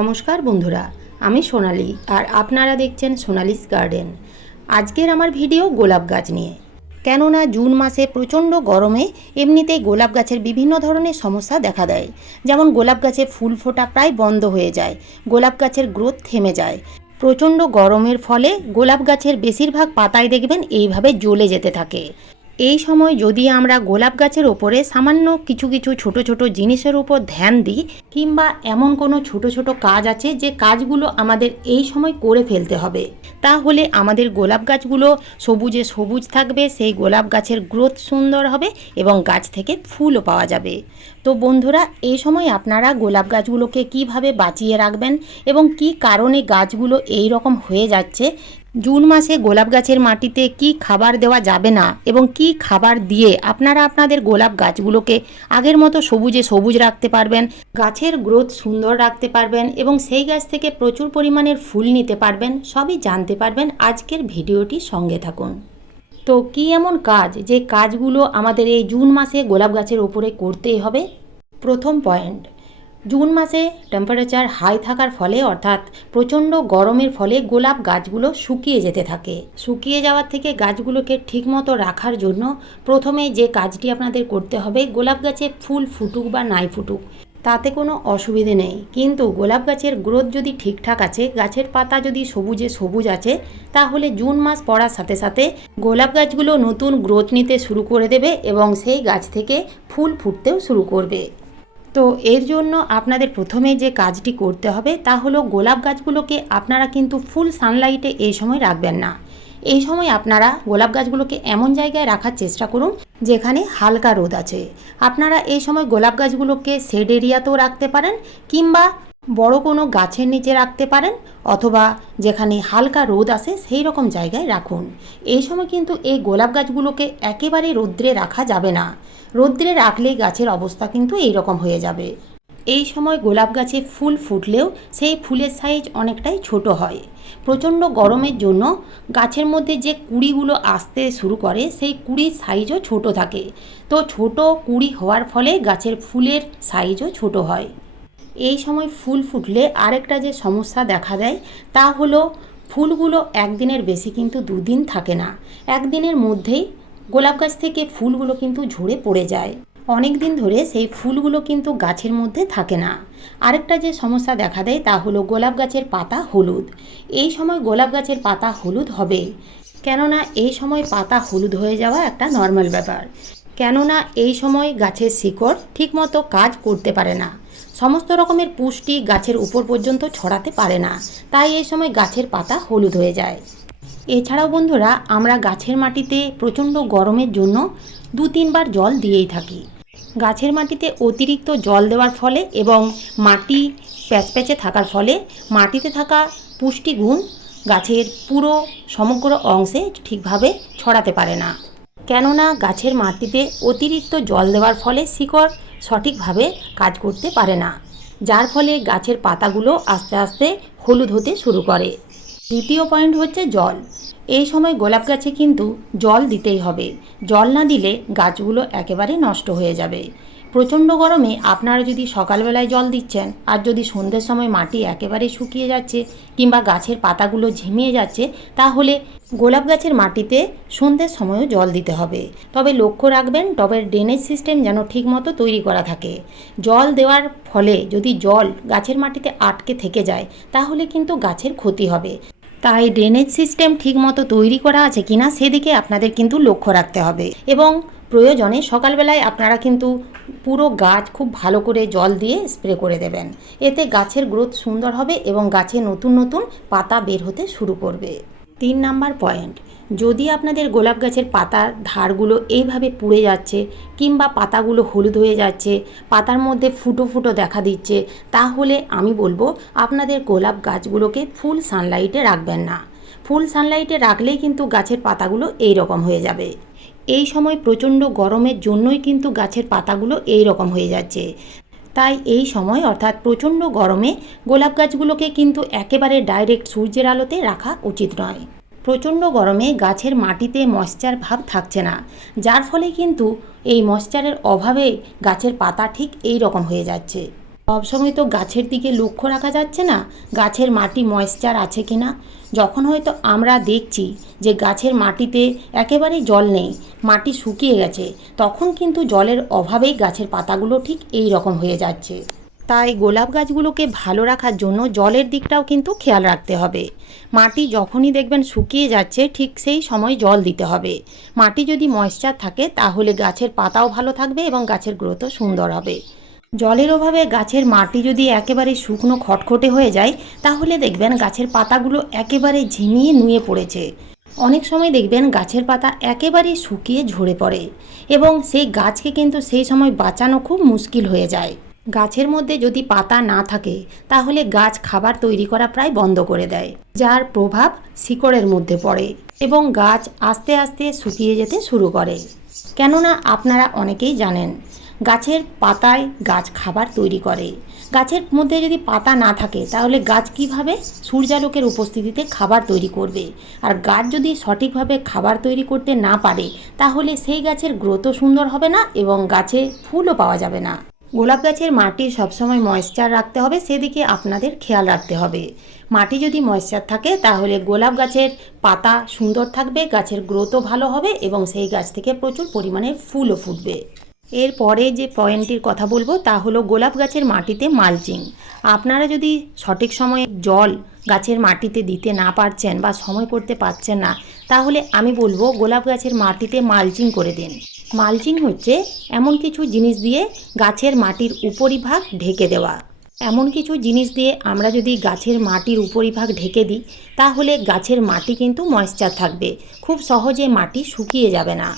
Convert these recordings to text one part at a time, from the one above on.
নমস্কার বন্ধুরা, আমি সোনালি আর আপনারা দেখছেন সোনালিস গার্ডেন। আজকের আমার ভিডিও গোলাপ গাছ নিয়ে। কেননা জুন মাসে প্রচণ্ড গরমে এমনিতেই গোলাপ গাছের বিভিন্ন ধরনের সমস্যা দেখা দেয়। যেমন গোলাপ গাছে ফুল ফোটা প্রায় বন্ধ হয়ে যায়, গোলাপ গাছের গ্রোথ থেমে যায়। প্রচণ্ড গরমের ফলে গোলাপ গাছের বেশিরভাগ পাতায় দেখবেন এইভাবে জ্বলে যেতে থাকে। এই সময় যদি আমরা গোলাপ গাছের ওপরে সামান্য কিছু কিছু ছোট ছোট জিনিসের উপর ধ্যান দিই, কিংবা এমন কোনো ছোট ছোট কাজ আছে যে কাজগুলো আমাদের এই সময় করে ফেলতে হবে, তাহলে আমাদের গোলাপ গাছগুলো সবুজে সবুজ থাকবে, সেই গোলাপ গাছের গ্রোথ সুন্দর হবে এবং গাছ থেকে ফুলও পাওয়া যাবে। তো বন্ধুরা, এই সময় আপনারা গোলাপ গাছগুলোকে কীভাবে বাঁচিয়ে রাখবেন এবং কি কারণে গাছগুলো এই রকম হয়ে যাচ্ছে জুন মাসে গোলাপ গাছের মাটিতে কি খাবার দেওয়া যাবে না এবং কি খাবার দিয়ে আপনারা আপনাদের গোলাপ গাছগুলোকে আগের মতো সবুজে সবুজ রাখতে পারবেন, গাছের গ্রোথ সুন্দর রাখতে পারবেন এবং সেই গাছ থেকে প্রচুর পরিমাণের ফুল নিতে পারবেন, সবই জানতে পারবেন আজকের ভিডিওটি সঙ্গে থাকুন। তো কি এমন কাজ যে কাজগুলো আমাদের এই জুন মাসে গোলাপ গাছের ওপরে করতেই হবে? প্রথম পয়েন্ট জুন মাসে টেম্পারেচার হাই থাকার ফলে, অর্থাৎ প্রচণ্ড গরমের ফলে গোলাপ গাছগুলো শুকিয়ে যেতে থাকে। শুকিয়ে যাওয়ার থেকে গাছগুলোকে ঠিকমতো রাখার জন্য প্রথমে যে কাজটি আপনাদের করতে হবে, গোলাপ গাছে ফুল ফুটুক বা নাই ফুটুক, তাতে কোনো অসুবিধে নেই। কিন্তু গোলাপ গাছের গ্রোথ যদি ঠিকঠাক আছে, গাছের পাতা যদি সবুজে সবুজ আছে, তাহলে জুন মাস পড়ার সাথে সাথে গোলাপ গাছগুলো নতুন গ্রোথ নিতে শুরু করে দেবে এবং সেই গাছ থেকে ফুল ফুটতেও শুরু করবে। তো এর জন্য আপনাদের প্রথমে যে কাজটি করতে হবে তা হলো গোলাপ গাছগুলোকে আপনারা কিন্তু ফুল সানলাইটে এই সময় রাখবেন না। এই সময় আপনারা গোলাপ গাছগুলোকে এমন জায়গায় রাখার চেষ্টা করুন যেখানে হালকা রোদ আছে। আপনারা এই সময় গোলাপ গাছগুলোকে শেড এরিয়াতেও রাখতে পারেন কিংবা বড় কোনো গাছের নিচে রাখতে পারেন অথবা যেখানে হালকা রোদ আসে সেই রকম জায়গায় রাখুন। এই সময় কিন্তু এই গোলাপ গাছগুলোকে একেবারে রৌদ্রে রাখা যাবে না। রৌদ্রে রাখলেই গাছের অবস্থা কিন্তু এই রকম হয়ে যাবে। এই সময় গোলাপ গাছে ফুল ফুটলেও সেই ফুলের সাইজ অনেকটাই ছোট হয়। প্রচণ্ড গরমের জন্য গাছের মধ্যে যে কুড়িগুলো আসতে শুরু করে সেই কুড়ির সাইজও ছোট থাকে। তো ছোট কুড়ি হওয়ার ফলে গাছের ফুলের সাইজও ছোট হয়। এই সময় ফুল ফুটলে আরেকটা যে সমস্যা দেখা দেয় তা হলো ফুলগুলো একদিনের বেশি কিন্তু দুদিন থাকে না। একদিনের মধ্যেই গোলাপ গাছ থেকে ফুলগুলো কিন্তু ঝরে পড়ে যায়। অনেক দিন ধরে সেই ফুলগুলো কিন্তু গাছের মধ্যে থাকে না। আরেকটা যে সমস্যা দেখা দেয় তা হলো গোলাপ গাছের পাতা হলুদ। এই সময় গোলাপ গাছের পাতা হলুদ হবে। কেননা এই সময় পাতা হলুদ হয়ে যাওয়া একটা নর্মাল ব্যাপার। কেননা এই সময় গাছের শিকড় ঠিকমতো কাজ করতে পারে না। সমস্ত রকমের পুষ্টি গাছের উপর পর্যন্ত ছড়াতে পারে না। তাই এই সময় গাছের পাতা হলুদ হয়ে যায়। এছাড়াও বন্ধুরা, আমরা গাছের মাটিতে প্রচণ্ড গরমের জন্য দু তিনবার জল দিয়েই থাকি। গাছের মাটিতে অতিরিক্ত জল দেওয়ার ফলে এবং মাটি প্যাচপ্যাচে থাকার ফলে মাটিতে থাকা পুষ্টিগুণ গাছের পুরো সমগ্র অংশে ঠিকভাবে ছড়াতে পারে না। কেননা গাছের মাটিতে অতিরিক্ত জল দেওয়ার ফলে শিকড় সঠিকভাবে কাজ করতে পারে না, যার ফলে গাছের পাতাগুলো আস্তে আস্তে হলুদ হতে শুরু করে। দ্বিতীয় পয়েন্ট হচ্ছে জল। এই সময় গোলাপ গাছে কিন্তু জল দিতেই হবে। জল না দিলে গাছগুলো একেবারে নষ্ট হয়ে যাবে। প্রচণ্ড গরমে আপনারা যদি সকালবেলায় জল দিচ্ছেন আর যদি সন্ধ্যের সময় মাটি একেবারে শুকিয়ে যাচ্ছে কিংবা গাছের পাতাগুলো ঝিমিয়ে যাচ্ছে, তাহলে গোলাপ গাছের মাটিতে সন্ধ্যের সময়ও জল দিতে হবে। তবে লক্ষ্য রাখবেন, টবের ড্রেনেজ সিস্টেম যেন ঠিকমতো তৈরি করা থাকে। জল দেওয়ার ফলে যদি জল গাছের মাটিতে আটকে থেকে যায়, তাহলে কিন্তু গাছের ক্ষতি হবে। তাই ড্রেনেজ সিস্টেম ঠিকমতো তৈরি করা আছে কিনা, সেদিকে আপনাদের কিন্তু লক্ষ্য রাখতে হবে। এবং প্রয়োজনে সকালবেলায় আপনারা কিন্তু পুরো গাছ খুব ভালো করে জল দিয়ে স্প্রে করে দেবেন। এতে গাছের গ্রোথ সুন্দর হবে এবং গাছে নতুন নতুন পাতা বের হতে শুরু করবে। তিন নাম্বার পয়েন্ট, যদি আপনাদের গোলাপ গাছের পাতার ধারগুলো এইভাবে পুড়ে যাচ্ছে কিংবা পাতাগুলো হলুদ হয়ে যাচ্ছে, পাতার মধ্যে ফুটো ফুটো দেখা দিচ্ছে, তাহলে আমি বলব আপনাদের গোলাপ গাছগুলোকে ফুল সানলাইটে রাখবেন না। ফুল সানলাইটে রাখলেই কিন্তু গাছের পাতাগুলো এই রকম হয়ে যাবে। এই সময় প্রচণ্ড গরমের জন্যই কিন্তু গাছের পাতাগুলো এই রকম হয়ে যাচ্ছে। তাই এই সময় অর্থাৎ প্রচণ্ড গরমে গোলাপ গাছগুলোকে কিন্তু একেবারে ডাইরেক্ট সূর্যের আলোতে রাখা উচিত নয়। প্রচণ্ড গরমে গাছের মাটিতে ময়শ্চার ভাব থাকছে না, যার ফলে কিন্তু এই ময়শ্চারের অভাবে গাছের পাতা ঠিক এই রকম হয়ে যাচ্ছে। সবসময় তো গাছের দিকে লক্ষ্য রাখা যাচ্ছে না, গাছের মাটি ময়েশ্চার আছে কি না? যখন হয়তো আমরা দেখছি যে গাছের মাটিতে একেবারেই জল নেই, মাটি শুকিয়ে গেছে, তখন কিন্তু জলের অভাবেই গাছের পাতাগুলো ঠিক এই রকম হয়ে যাচ্ছে। তাই গোলাপ গাছগুলোকে ভালো রাখার জন্য জলের দিকটাও কিন্তু খেয়াল রাখতে হবে। মাটি যখনই দেখবেন শুকিয়ে যাচ্ছে, ঠিক সেই সময় জল দিতে হবে। মাটি যদি ময়েশ্চার থাকে, তাহলে গাছের পাতাও ভালো থাকবে এবং গাছের গ্রোথও সুন্দর হবে। জলের অভাবে গাছের মাটি যদি একেবারে শুকনো খটখটে হয়ে যায়, তাহলে দেখবেন গাছের পাতাগুলো একেবারে ঝিমিয়ে নুয়ে পড়েছে। অনেক সময় দেখবেন গাছের পাতা একেবারে শুকিয়ে ঝরে পড়ে এবং সেই গাছকে কিন্তু সেই সময় বাঁচানো খুব মুশকিল হয়ে যায়। গাছের মধ্যে যদি পাতা না থাকে, তাহলে গাছ খাবার তৈরি করা প্রায় বন্ধ করে দেয়, যার প্রভাব শিকড়ের মধ্যে পড়ে এবং গাছ আস্তে আস্তে শুকিয়ে যেতে শুরু করে। কেননা আপনারা অনেকেই জানেন গাছের পাতায় গাছ খাবার তৈরি করে। গাছের মধ্যে যদি পাতা না থাকে, তাহলে গাছ কীভাবে? সূর্যালোকের উপস্থিতিতে খাবার তৈরি করবে। আর গাছ যদি সঠিকভাবে খাবার তৈরি করতে না পারে, তাহলে সেই গাছের গ্রোথও সুন্দর হবে না এবং গাছে ফুলও পাওয়া যাবে না। গোলাপ গাছের মাটি সবসময় ময়েশ্চার রাখতে হবে, সেদিকে আপনাদের খেয়াল রাখতে হবে। মাটি যদি ময়েশ্চার থাকে, তাহলে গোলাপ গাছের পাতা সুন্দর থাকবে, গাছের গ্রোথও ভালো হবে এবং সেই গাছ থেকে প্রচুর পরিমাণে ফুলও ফুটবে। এরপরে যে পয়েন্টটির কথা বলব, তা হলো গোলাপ গাছের মাটিতে মালচিং। আপনারা যদি সঠিক সময়ে জল গাছের মাটিতে দিতে না পারছেন বা সময় করতে পারছেন না, তাহলে আমি বলব গোলাপ গাছের মাটিতে মালচিং করে দিন। মালচিং হচ্ছে এমন কিছু জিনিস দিয়ে গাছের মাটির উপরিভাগ ঢেকে দেওয়া। এমন কিছু জিনিস দিয়ে আমরা যদি গাছের মাটির উপরিভাগ ঢেকে দিই, তাহলে গাছের মাটি কিন্তু ময়েশ্চার থাকবে। খুব সহজে মাটি শুকিয়ে যাবে না।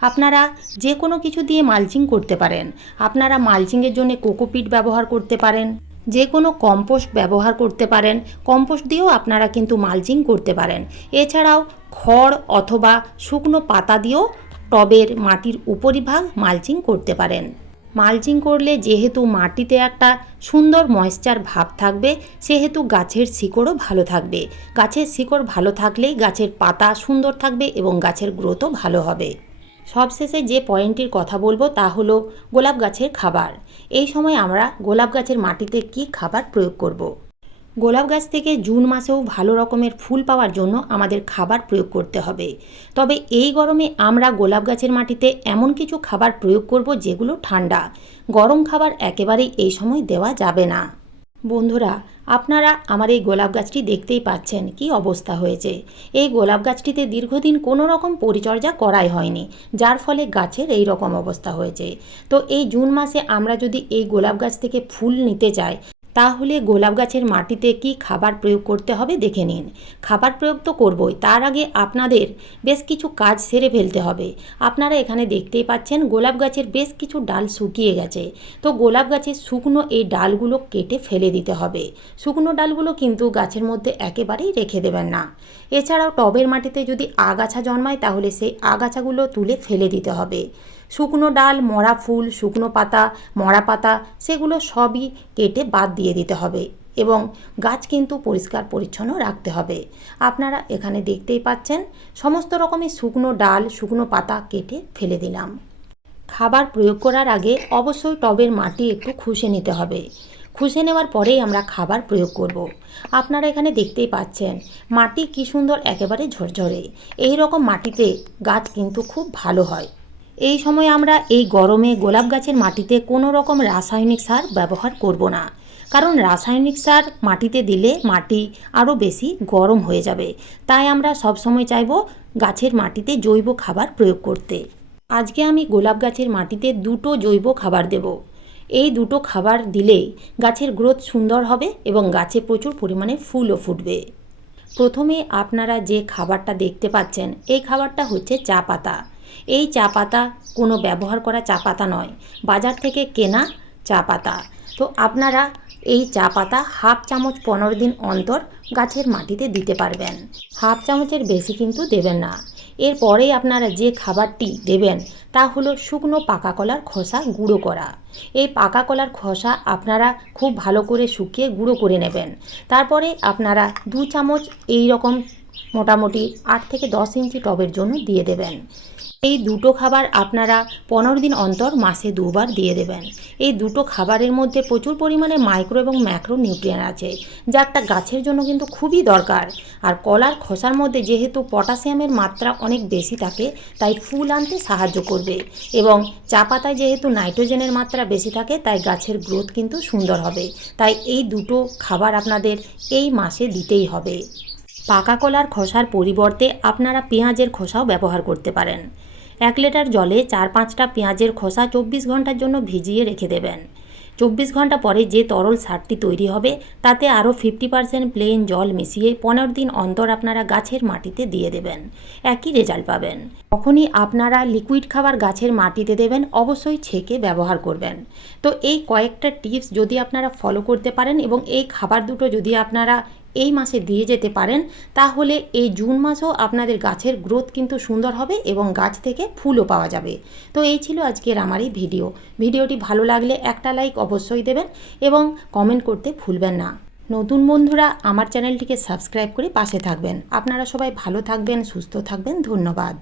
আপনারা যে কোনো কিছু দিয়ে মালচিং করতে পারেন। আপনারা মালচিংয়ের জন্য কোকোপিট ব্যবহার করতে পারেন। যে কোনো কম্পোস্ট ব্যবহার করতে পারেন। কম্পোস্ট দিয়েও আপনারা কিন্তু মালচিং করতে পারেন। এছাড়াও খড় অথবা শুকনো পাতা দিয়েও টবের মাটির উপরিভাগ মালচিং করতে পারেন। মালচিং করলে যেহেতু মাটিতে একটা সুন্দর ময়েশ্চার ভাব থাকবে, সেহেতু গাছের শিকড়ও ভালো থাকবে। গাছের শিকড় ভালো থাকলেই গাছের পাতা সুন্দর থাকবে এবং গাছের গ্রোথও ভালো হবে। সবশেষে যে পয়েন্টটির কথা বলব তা হলো গোলাপ গাছের খাবার। এই সময় আমরা গোলাপ গাছের মাটিতে কি খাবার প্রয়োগ করব। গোলাপ গাছ থেকে জুন মাসেও ভালো রকমের ফুল পাওয়ার জন্য আমাদের খাবার প্রয়োগ করতে হবে। তবে এই গরমে আমরা গোলাপ গাছের মাটিতে এমন কিছু খাবার প্রয়োগ করব যেগুলো ঠান্ডা। গরম খাবার একেবারেই এই সময় দেওয়া যাবে না। বন্ধুরা, আপনারা আমার এই গোলাপ গাছটি দেখতেই পাচ্ছেন কি অবস্থা হয়েছে। এই গোলাপ গাছটিতে দীর্ঘদিন কোনো রকম পরিচর্যা করাই হয়নি, যার ফলে গাছের এই রকম অবস্থা হয়েছে। তো এই জুন মাসে আমরা যদি এই গোলাপ গাছ থেকে ফুল নিতে চাই তাহলে গোলাপ গাছের মাটিতে কি খাবার প্রয়োগ করতে হবে দেখে নিন। খাবার প্রয়োগ তো করবই, তার আগে আপনাদের বেশ কিছু কাজ সেরে ফেলতে হবে। আপনারা এখানে দেখতেই পাচ্ছেন গোলাপ গাছের বেশ কিছু ডাল শুকিয়ে গেছে। তো গোলাপ গাছের শুকনো এই ডালগুলো কেটে ফেলে দিতে হবে। শুকনো ডালগুলো কিন্তু গাছের মধ্যে একেবারেই রেখে দেবেন না। এছাড়াও টবের মাটিতে যদি আগাছা জন্মায় তাহলে সেই আগাছাগুলো তুলে ফেলে দিতে হবে। শুকনো ডাল, মরা ফুল, শুকনো পাতা, মরা পাতা, সেগুলো সবই কেটে বাদ দিয়ে দিতে হবে এবং গাছ কিন্তু পরিষ্কার পরিচ্ছন্ন রাখতে হবে। আপনারা এখানে দেখতেই পাচ্ছেন, সমস্ত রকমের শুকনো ডাল, শুকনো পাতা কেটে ফেলে দিলাম। খাবার প্রয়োগ করার আগে অবশ্যই টবের মাটি একটু খুশে নিতে হবে। খুশে নেওয়ার পরেই আমরা খাবার প্রয়োগ করব। আপনারা এখানে দেখতেই পাচ্ছেন, মাটি কি সুন্দর একেবারে ঝরঝরে। এই রকম মাটিতে গাছ কিন্তু খুব ভালো হয়। এই সময় আমরা এই গরমে গোলাপ গাছের মাটিতে কোনো রকম রাসায়নিক সার ব্যবহার করব না। কারণ রাসায়নিক সার মাটিতে দিলে মাটি আরও বেশি গরম হয়ে যাবে। তাই আমরা সবসময় চাইব গাছের মাটিতে জৈব খাবার প্রয়োগ করতে। আজকে আমি গোলাপ গাছের মাটিতে দুটো জৈব খাবার দেব। এই দুটো খাবার দিলেই গাছের গ্রোথ সুন্দর হবে এবং গাছে প্রচুর পরিমাণে ফুলও ফুটবে। প্রথমে আপনারা যে খাবারটা দেখতে পাচ্ছেন, এই খাবারটা হচ্ছে চা পাতা। এই চা পাতা কোনো ব্যবহার করা চা পাতা নয়। বাজার থেকে কেনা চা পাতা। তো আপনারা এই চা পাতা হাফ চামচ পনেরো দিন অন্তর গাছের মাটিতে দিতে পারবেন। হাফ চামচের বেশি কিন্তু দেবেন না। এরপরেই আপনারা যে খাবারটি দেবেন তা হলো শুকনো পাকা কলার খোসা গুঁড়ো করা। এই পাকা কলার খোসা আপনারা খুব ভালো করে শুকিয়ে গুঁড়ো করে নেবেন। তারপরে আপনারা দু চামচ এই রকম মোটামুটি আট থেকে দশ ইঞ্চি টবের জন্য দিয়ে দেবেন। এই দুটো খাবার আপনারা পনেরো দিন অন্তর মাসে দুবার দিয়ে দেবেন। এই দুটো খাবারের মধ্যে প্রচুর পরিমাণে মাইক্রো এবং ম্যাক্রো নিউট্রিয়েন্ট আছে যা একটা গাছের জন্য কিন্তু খুবই দরকার। আর কলার খোসার মধ্যে যেহেতু পটাশিয়ামের মাত্রা অনেক বেশি থাকে, তাই ফুল আনতে সাহায্য করবে। এবং চা পাতায় যেহেতু নাইট্রোজেনের মাত্রা বেশি থাকে, তাই গাছের গ্রোথ কিন্তু সুন্দর হবে। তাই এই দুটো খাবার আপনাদের এই মাসে দিতেই হবে। পাকা কলার খোসার পরিবর্তে আপনারা পেঁয়াজের খোসাও ব্যবহার করতে পারেন। এক লিটার জলে চার পাঁচটা পেঁয়াজের খোসা চব্বিশ ঘণ্টার জন্য ভিজিয়ে রেখে দেবেন। চব্বিশ ঘণ্টা পরে যে তরল সারটি তৈরি হবে, তাতে আরও ফিফটি পার্সেন্ট প্লেন জল মিশিয়ে পনেরো দিন অন্তর আপনারা গাছের মাটিতে দিয়ে দেবেন। একই রেজাল্ট পাবেন। তখনই আপনারা লিকুইড খাবার গাছের মাটিতে দেবেন, অবশ্যই ছেঁকে ব্যবহার করবেন। তো এই কয়েকটা টিপস যদি আপনারা ফলো করতে পারেন এবং এই খাবার দুটো যদি আপনারা এই মাসে দিয়ে যেতে পারেন, তাহলে এই জুন মাসেও আপনাদের গাছের গ্রোথ কিন্তু সুন্দর হবে এবং গাছ থেকে ফুলও পাওয়া যাবে। তো এই ছিল আজকের আমার এই ভিডিও ভিডিওটি ভালো লাগলে একটা লাইক অবশ্যই দেবেন এবং কমেন্ট করতে ভুলবেন না। নতুন বন্ধুরা, আমার চ্যানেলটিকে সাবস্ক্রাইব করে পাশে থাকবেন। আপনারা সবাই ভালো থাকবেন, সুস্থ থাকবেন, ধন্যবাদ।